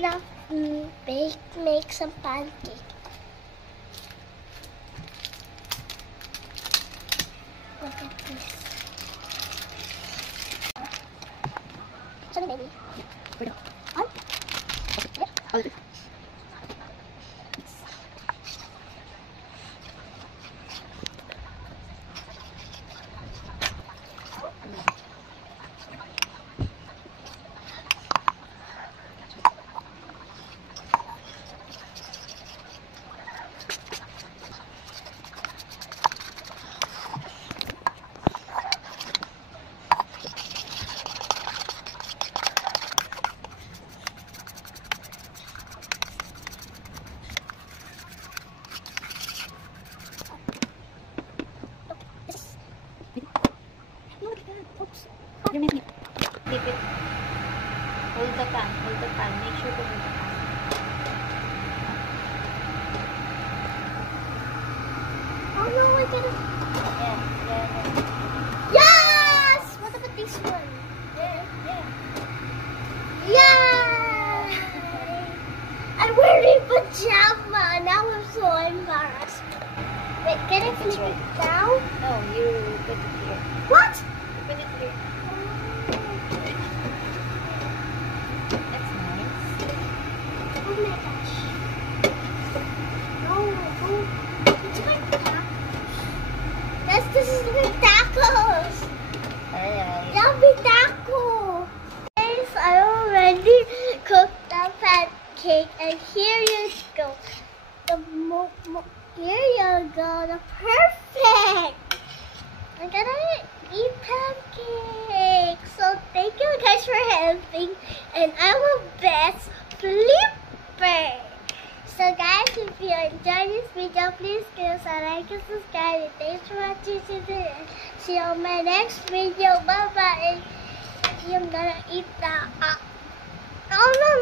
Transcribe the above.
gonna make some pancake. Look at this. Sorry, baby. On? Okay. Dip it. Hold the pan. Hold the pan. Make sure to hold the pan. Oh no, I didn't. Yeah. Yes! What about this one? Yeah! I'm wearing pajama. Now I'm so embarrassed. Wait, can I flip it down? No, you put it here. What? You put it here. That's nice. Oh my gosh. Oh. It's my tacos. Yes, this is my tacos. Alright. Yummy taco. Guys, I already cooked the pancake, and here you go. Here you go. The perfect. I'm gonna eat pancake. So thank you guys for helping, and I'm a best flipper. So guys, if you enjoyed this video, please give us a like and subscribe. And thanks for watching today. See you on my next video. Bye bye. I'm gonna eat that. Oh no.